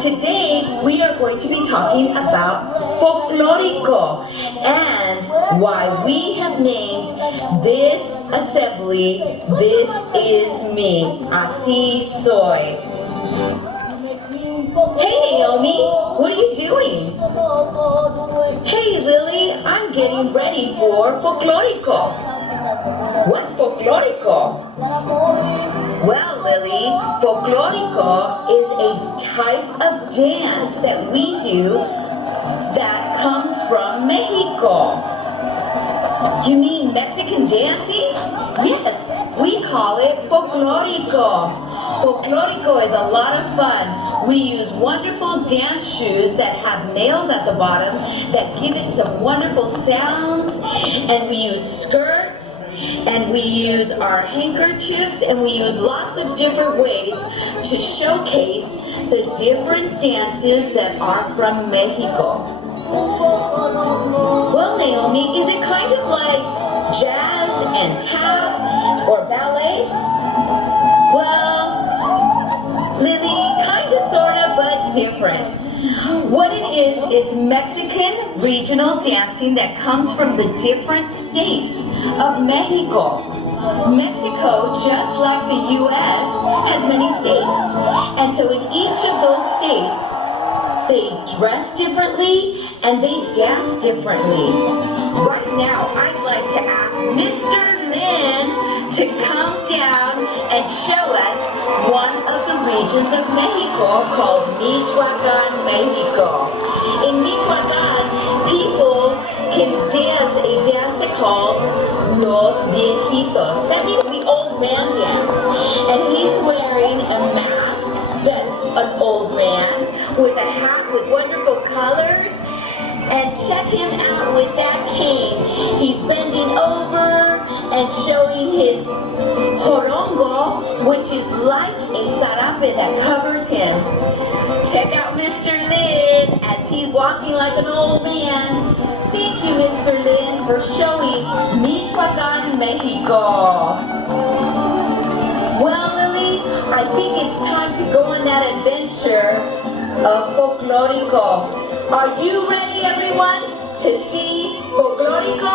Today we are going to be talking about Folklorico and why we have named this assembly, This Is Me, Así Soy. Hey Naomi, what are you doing? Hey Lily, I'm getting ready for Folklorico. What's Folklorico? Well, Lily, Folklorico is a type of dance that we do that comes from Mexico. You mean Mexican dancing? Yes, we call it Folklorico. Folklorico is a lot of fun. We use wonderful dance shoes that have nails at the bottom that give it some wonderful sounds, and we use skirts, and we use our handkerchiefs, and we use lots of different ways to showcase the different dances that are from Mexico. Well, Naomi, is it kind of like jazz and tap or ballet? Well, Lily, kind of, sort of, but different. What it is, it's Mexican regional dancing that comes from the different states of Mexico. Mexico, just like the U.S., has many states. And so in each of those states, they dress differently and they dance differently. Right now, I'd like to ask Mr. Lin to come down and show us one of the regions of Mexico called Michoacan, Mexico. In Michoacan, people can dance a dance called Los Viejitos. That means the old man dance. And he's wearing a mask that's an old man with a hat with wonderful colors. And check him out with that cane. He's bending over and showing his jorongo, which is like a sarape that covers him. Check out Mr. Lin as he's walking like an old man. Thank you, Mr. Lin, for showing Michoacan, Mexico. Well, Lily, I think it's time to go on that adventure of Folklorico. Are you ready, everyone, to see Folklorico?